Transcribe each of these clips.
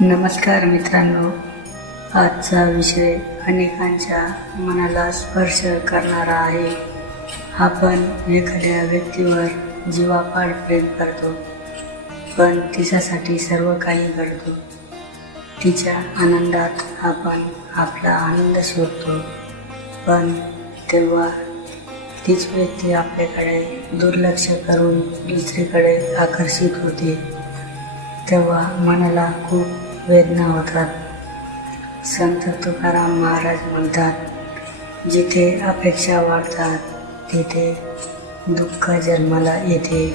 नमस्कार मित्रांनो, आजचा विषय अनेकांच्या मनाला स्पर्श करणारा आहे. आपण एखाद्या व्यक्तीवर जीवापाड प्रेम करतो, पण तिच्यासाठी सर्व काही करतो. तिच्या आनंदात आपण आपला आनंद शोधतो, पण तेव्हा तीच व्यक्ती आपल्याकडे दुर्लक्ष करून दुसरीकडे आकर्षित होते. तेव्हा मनाला खूप वेदना होतात. संत तुकाराम महाराज म्हणतात, जिथे अपेक्षा वाढतात तिथे दुःख जन्माला येते.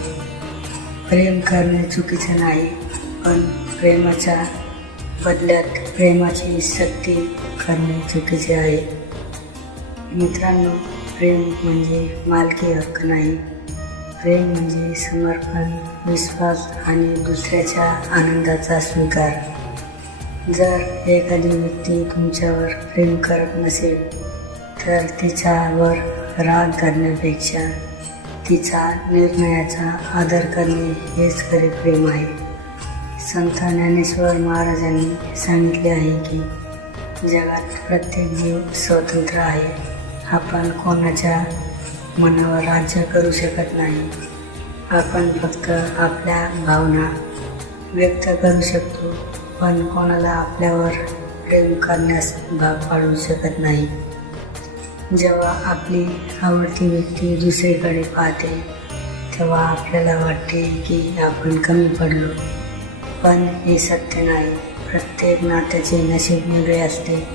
प्रेम करणे चुकीचे नाही, पण प्रेमाच्या बदल्यात प्रेमाची सक्ती करणे चुकीचे आहे. मित्रांनो, प्रेम म्हणजे मालकी हक्क नाही. प्रेम म्हणजे समर्पण, विश्वास आणि दुसऱ्याच्या आनंदाचा स्वीकार. जर एखादी व्यक्ती तुमच्यावर प्रेम करत नसेल तर तिच्यावर राग करण्यापेक्षा तिचा निर्णयाचा आदर करणे हेच खरे प्रेम आहे. संत ज्ञानेश्वर महाराजांनी सांगितले आहे की जगात प्रत्येक जीव स्वतंत्र आहे. आपण कोणाच्या मनावर राज्य करू शकत नाही. आपण फक्त आपल्या भावना व्यक्त करू शकतो, पण कोणाला आपल्यावर प्रेम करण्यास भाग पाडू शकत नाही. जेव्हा आपली आवडती व्यक्ती दुसरीकडे पाहते तेव्हा आपल्याला वाटते की आपण कमी पडलो, पण हे सत्य नाही. प्रत्येक नात्याचे नशीब वेगळे असते.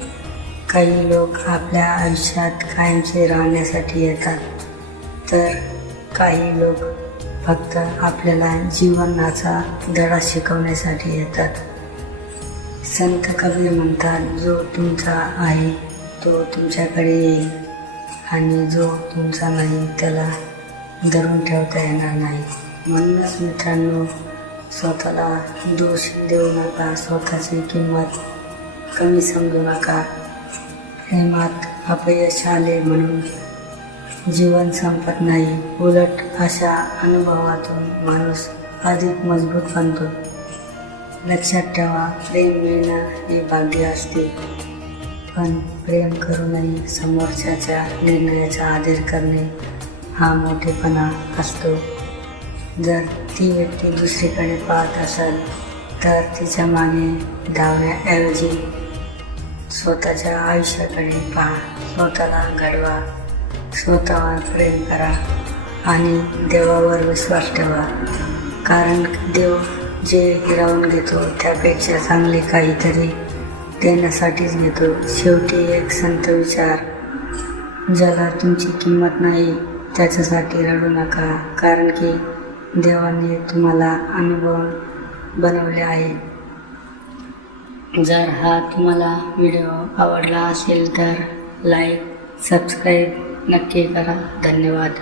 काही लोक आपल्या आयुष्यात कायमचे राहण्यासाठी येतात, तर काही लोक फक्त आपल्याला जीवनाचा धडा शिकवण्यासाठी येतात. संत कबीर म्हणतात, जो तुमचा आहे तो तुमच्याकडे येईल आणि जो तुमचा नाही त्याला धरून ठेवता येणार नाही. म्हणूनच मित्रांनो, स्वतःला दोष देऊ नका, स्वतःची किंमत कमी समजू नका. प्रेमात अपयश आले म्हणून जीवन संपत नाही. उलट अशा अनुभवातून माणूस अधिक मजबूत बनतो. लक्षात ठेवा, प्रेम मिळणं हे भाग्य असते, पण प्रेम करूनही समोरच्याच्या निर्णयाचा आदर करणे हा मोठेपणा असतो. जर ती व्यक्ती दुसरीकडे पाहत असेल तर तिच्या मागे धावण्याऐवजी स्वतःच्या आयुष्याकडे पहा, स्वतःला घडवा, स्वतःवर प्रेम करा आणि देवावर विश्वास ठेवा. कारण देव जे हिरावून घेतो त्यापेक्षा चांगले काहीतरी देण्यासाठीच घेतो. शेवटी एक संत विचार, ज्याला तुमची किंमत नाही त्याच्यासाठी रडू नका, कारण की देवाने तुम्हाला अनुभव बनवले आहे. जर हा तुम्हाला व्हिडिओ आवडला असेल तर लाईक, सबस्क्राईब नक्की करा. धन्यवाद.